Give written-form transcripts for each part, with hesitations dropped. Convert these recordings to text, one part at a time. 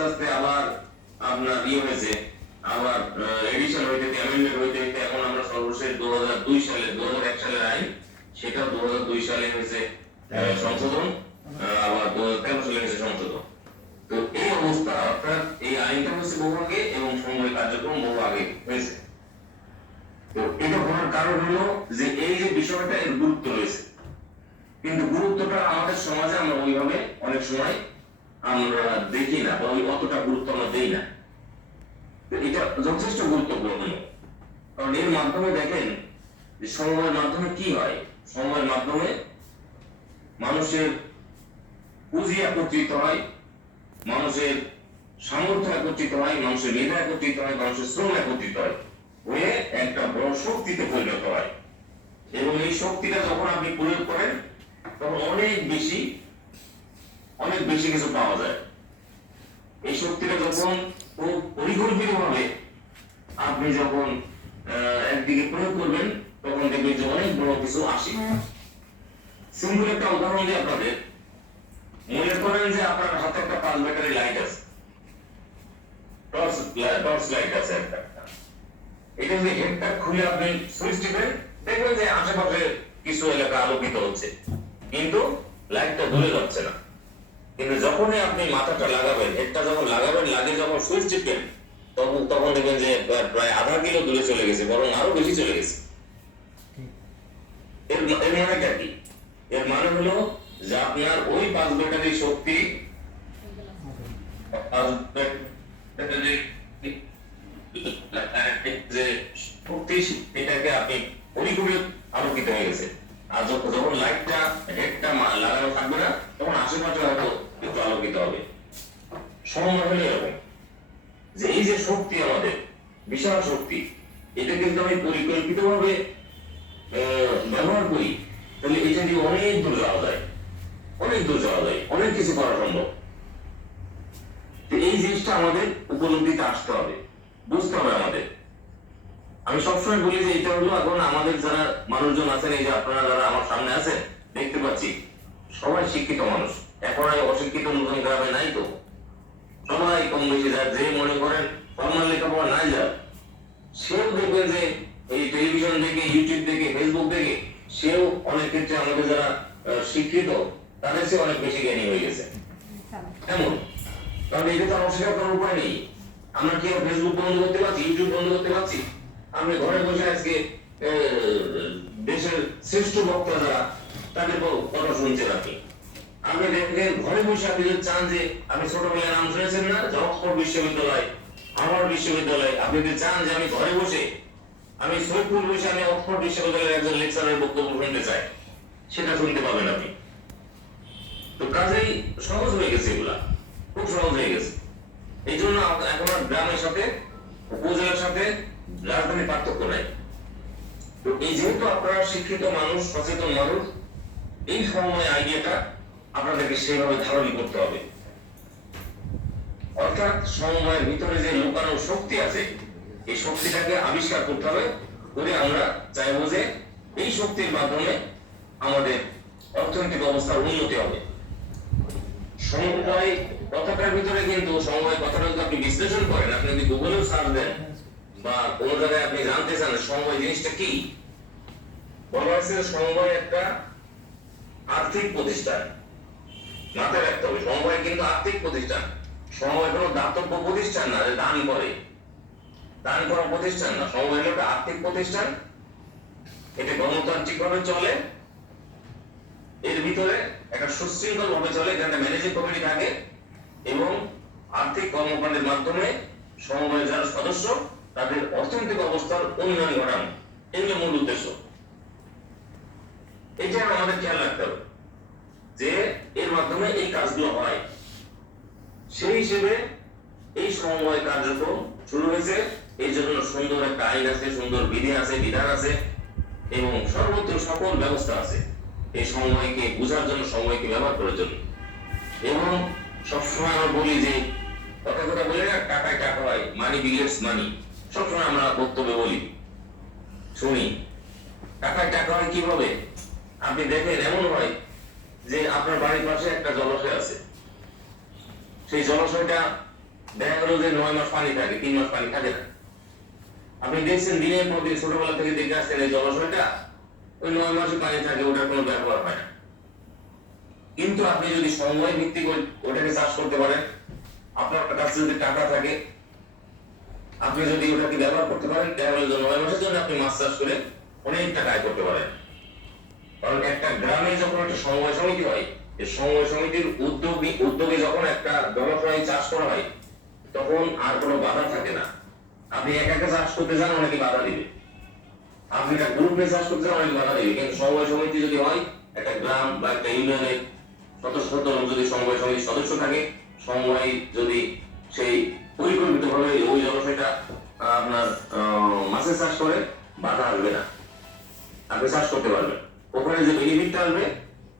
আস্তে আস্তে আবার আপনার হয়েছে, আবার এডিশন হইতে অ্যামেন্ডমেন্ট হইতে এখন আমরা সর্বশেষ 2001 সালের আইন, সেটা 2002 সালে হয়েছে সংশোধন, আবার 2013 সালে হয়েছে সংশোধন। তো এই অবস্থা, অর্থাৎ এই আইনটা হচ্ছে বহু আগে এবং সময় কার্যক্রম বহু আগে হয়েছে। তো এটা হওয়ার কারণ হলো যে এই যে বিষয়টা এর গুরুত্ব রয়েছে, কিন্তু গুরুত্বটা আমাদের সমাজে আমরা ওইভাবে অনেক সময় আমরা দেখি না বা ওই অতটা গুরুত্ব আমরা দেই না। এটা যথেষ্ট গুরুত্বপূর্ণ, কারণ এর মাধ্যমে দেখেন যে সময়ের মাধ্যমে কি হয়। সময়ের মাধ্যমে মানুষের পুঁজি একত্রিত হয়, মানুষের সামর্থ্য একত্রিত হয়, মানুষের মেধা একত্রিত হয়, মানুষের শ্রম একত্রিত হয়, হয়ে একটা বড় শক্তিতে পরিণত হয়। এবং এই শক্তিটা যখন আপনি প্রয়োগ করেন তখন অনেক বেশি কিছু পাওয়া যায়। এই শক্তিটা যখন পরিকল্পিত ভাবে আপনি যখন একদিকে প্রয়োগ করবেন তখন দেখবেন যে অনেক বড় কিছু আসে। সিম্পল একটা উদাহরণ দিই আপনাদের। মনে করেন যে আপনার হাতে একটা 5 ব্যাটারি লাইট আছে, টর্চ লাইট আছে একটা। এটা যদি হেডটা খুলে আপনি সুইচ টিপেন, দেখবেন যে আশেপাশে কিছু এলাকা আলোকিত হচ্ছে, কিন্তু লাইটটা জ্বলে যাচ্ছে না। কিন্তু যখনই আপনি মাথাটা লাগাবেন, হেডটা যখন লাগাবেন, যখন সুইচ টিপবেন, তখন দেখবেন যে প্রায় আধা কিলো দূরে চলে গেছে, বরং আরো বেশি চলে গেছে। এর মানেটা কি? এর মানে হলো যে আপনার ওই 5 ব্যাটারি শক্তি যে শক্তি এটাকে আপনি পরিকল্পিত আলোকিত হয়ে গেছে। আর যখন লাইটটা হেডটা লাগানো থাকবে না, তখন আশেপাশে হয়তো একটু আলোকিত হবে। সময় হলে এরকম যে এই যে শক্তি, আমাদের বিশাল শক্তি, এটা কিন্তু আমি পরিকল্পিত ভাবে ব্যবহার করি, তাহলে এটা দিয়ে অনেক দূর যাওয়া যায়, অনেক কিছু করা সম্ভব। এই জিনিসটা আমাদের উপলব্ধিতে আসতে হবে, বুঝতে হবে আমাদের। আমি সবসময় বলি যে এটা হলো এখন আমাদের যারা মানুষজন আছেন, এই যে আপনারা যারা আমার সামনে আছেন দেখতে পাচ্ছি, সবাই শিক্ষিত মানুষ। এখন আর অশিক্ষিত নতুন গ্রামে নাই, তো সবাই কম বেশি যার যে মনে করেন ফর্মাল লেখাপড়া নাই যার, সেও দেখবেন যে এই টেলিভিশন দেখে, ইউটিউব দেখে, ফেসবুক দেখে সেও অনেক ক্ষেত্রে আমাদের যারা শিক্ষিত তাদের চেয়ে অনেক বেশি জ্ঞানী হয়ে গেছে। এমন কারণ এটা তো অস্বীকার করার উপায় নেই। আমরা কি ফেসবুক বন্ধ করতে পারছি, ইউটিউব বন্ধ করতে পারছি? আপনি ঘরে বসে আজকে দেশের শ্রেষ্ঠ বক্তা যারা, তাদের কথা শুনছেন আপনি দেখেন ঘরে বসে আপনি যদি চান যে, আপনি ছোটবেলায় নাম শুনেছেন না যে অক্সফোর্ড বিশ্ববিদ্যালয়, হার্ভার্ড বিশ্ববিদ্যালয়, আপনি যদি চান যে আমি ঘরে বসে, আমি সৈয়দপুর বসে আমি অক্সফোর্ড বিশ্ববিদ্যালয়ের একজন লেকচারের বক্তব্য শুনতে চাই, সেটা শুনতে পাবেন আপনি। তো কাজেই সহজ হয়ে গেছে, এগুলা খুব সহজ হয়ে গেছে। এই জন্য এখন আর গ্রামের সাথে উপজেলার সাথে রাজধানীর পার্থক্য নাই। তো এই যেহেতু আপনারা শিক্ষিত মানুষ, সচেতন মানুষ, এই সময় আইডিয়াটা আপনাদেরকে সেভাবে ধারণ করতে হবে। অর্থাৎ সময়ের ভিতরে যে লুকানো শক্তি আছে, এই শক্তিটাকে আবিষ্কার করতে হবে, করে আমরা চাইবো যে এই শক্তির মাধ্যমে আমাদের অর্থনৈতিক অবস্থার উন্নতি হবে। সময় কথাটার ভিতরে কিন্তু, সময় কথাটা যদি আপনি বিশ্লেষণ করেন, আপনি যদি গুগলেও সার্চ দেন বা কোনো জায়গায় আপনি জানতে চান সময় জিনিসটা কি, বলা হয়েছে সময় একটা আর্থিক প্রতিষ্ঠান। মাথায় রাখতে হবে, সময় কিন্তু আর্থিক প্রতিষ্ঠান। সময় কোনো দাতব্য প্রতিষ্ঠান না যে দান করা প্রতিষ্ঠান না। সময় হলো একটা আর্থিক প্রতিষ্ঠান, এটা গণতান্ত্রিক ভাবে চলে, এর ভিতরে একটা সুশৃঙ্খল ভাবে চলে, এখানে ম্যানেজিং কমিটি থাকে এবং আর্থিক কর্মকাণ্ডের মাধ্যমে সমবায়ের যারা সদস্য তাদের অর্থনৈতিক অবস্থার উন্নয়ন ঘটানো, এগুলো মূল উদ্দেশ্য। এটা আমাদের খেয়াল রাখতে হবে যে এর মাধ্যমে এই কাজগুলো হয়। সেই হিসেবে এই সমবায় কার্যক্রম শুরু হয়েছে। এই জন্য সুন্দর একটা আইন আছে, সুন্দর বিধি আছে, বিধান আছে এবং সর্বত্র সকল ব্যবস্থা আছে এই সময়কে বোঝার জন্য, সময়কে ব্যবহার করার জন্য। এবং সবসময় আমরা বলি যে কথা বলে না, টাকায় টাকা হয়, মানি বিগেটস মানি, সবসময় আমরা বক্তব্যে বলি, শুনি। টাকায় টাকা হয় কিভাবে? আপনি দেখেন এমন হয় যে আপনার বাড়ির পাশে একটা জলাশয় আছে, সেই জলাশয়টা দেখা গেল যে 9 মাস পানি থাকে, 3 মাস পানি থাকে না। আপনি দেখছেন দিনের পর দিন ছোটবেলা থেকে দেখে আসছেন এই জলাশয়টা ওই 9 মাসে পানি থাকে, ওটার কোনো ব্যবহার হয় না। কিন্তু আপনি যদি সময় ভিত্তিক ওটাকে চাষ করতে পারেন, আপনার কাছে যদি টাকা থাকে, আপনি যদি ওটাকে ব্যবহার করতে পারেন, দেখা গেল যে 9 মাসের জন্য আপনি মাছ চাষ করে অনেক টাকা আয় করতে পারেন। কারণ একটা গ্রামে যখন একটা সমবায় সমিতি হয়, এই সমবায় সমিতির উদ্যোগে যখন একটা জলাশয় চাষ করা হয়, তখন আর কোনো বাধা থাকে না। আপনি একা একা চাষ করতে যান, অনেকে বাধা দিবে। আপনি একটা গ্রুপে চাষ করতে যান, অনেকে বাধা দিবে। কিন্তু সমবায় সমিতি যদি হয়, একটা গ্রাম বা একটা ইউনিয়নের শত শত লোক যদি সমবায় সমিতির সদস্য থাকে, সমবায় যদি সেই পরিকল্পিতভাবে ওই জলাশয়টা আপনার মাছের চাষ করে, বাধা আসবে না, আপনি চাষ করতে পারবেন। ওখানে যে বেনিফিটটা আসবে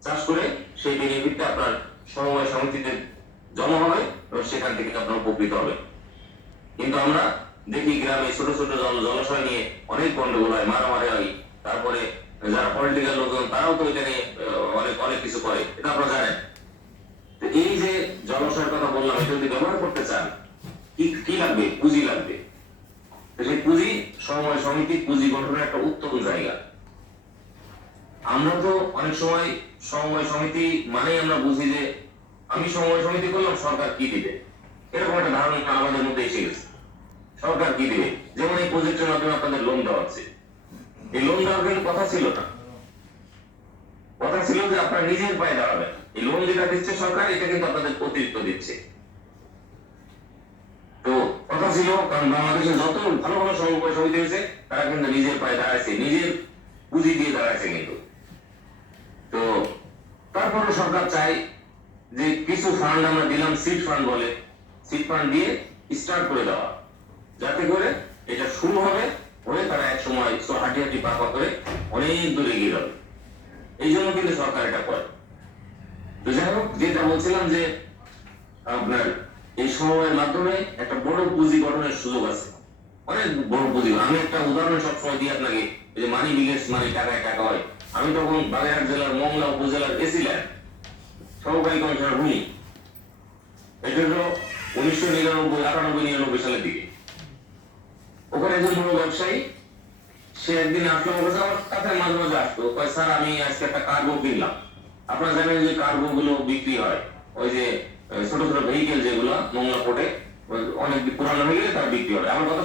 চাষ করে, সেই বেনিফিটটা আপনার সমবায় সমিতিতে জমা হবে এবং সেখান থেকে আপনার উপকৃত হবে। কিন্তু আমরা দেখি গ্রামে ছোট ছোট জলাশয় নিয়ে অনেক গন্ডগোল হয়, মারামারি হয়। তারপরে যারা পলিটিক্যাল লোকজন তারাও তো এটা নিয়ে অনেক অনেক কিছু করে, এটা আপনারা জানেন। তো এই যে জলাশয়ের কথা বললাম, এটা যদি ব্যবহার করতে চান, কি কি লাগবে? পুঁজি লাগবে। তো সেই পুঁজি, সমবায় সমিতি পুঁজি গঠনের একটা উত্তম জায়গা। আমরা তো অনেক সময় সমবায় সমিতি মানে আমরা বুঝি যে আমি সমবায় সমিতি করলাম, সরকার কি দিবে, এরকম একটা ধারণা আমাদের মধ্যে এসে গেছে। সরকার কি দিবে? যেমন এই প্রজেক্টের মাধ্যমে আপনাদের লোন দেওয়া হচ্ছে, এই লোন দেওয়ার কিন্তু কথা ছিল না। কথা ছিল যে আপনার নিজের পায়ে দাঁড়াবেন। এই লোন যেটা দিচ্ছে সরকার, এটা কিন্তু আপনাদের অতিরিক্ত দিচ্ছে। তো কথা ছিল, কারণ বাংলাদেশে যত ভালো ভালো সমবায় সমিতি হয়েছে, তারা কিন্তু নিজের পায়ে দাঁড়াইছে, নিজের পুঁজি দিয়ে দাঁড়াইছে। কিন্তু তো তারপরে সরকার চাই যে কিছু ফান্ড আমরা দিলাম, সিড ফান্ড বলে, সিড ফান্ড দিয়ে স্টার্ট করে দেওয়া, যাতে করে এটা শুরু হবে, হয়ে তারা এক সময় হাঁটি হাঁটি পাকা করে অনেক দূরে এগিয়ে যাবে। এই জন্য কিন্তু সরকার এটা করে। তো যাই হোক, যেটা বলছিলাম যে আপনার এই সময়ের মাধ্যমে একটা বড় পুঁজি গঠনের সুযোগ আছে, অনেক বড় পুঁজি। আমি একটা উদাহরণ সবসময় দিই আপনাকে, যে মানি বিগেস মানি, টাকায় টাকা হয়। আমি তখন বাগেরহাট জেলার মংলা উপজেলার এসিল্যান্ড সহকারী কমিশনার ভূমি, এটা হলো 1999-98-99 সালের দিকে। ওখানে একজন বড় ব্যবসায়ী, সে একদিন আসলো আমার কাছে, আমার কাছে মাঝে মাঝে আসতো, কয় স্যার আমি আজকে একটা কার্গো কিনলাম। আপনারা জানেন যে কার্গো গুলো বিক্রি হয়, ওই যে ছোট ছোট ভেহিকেল যেগুলো মংলা পোর্টে অনেক পুরানো হয়ে গেলে তার বিক্রি হয়। আমার কথা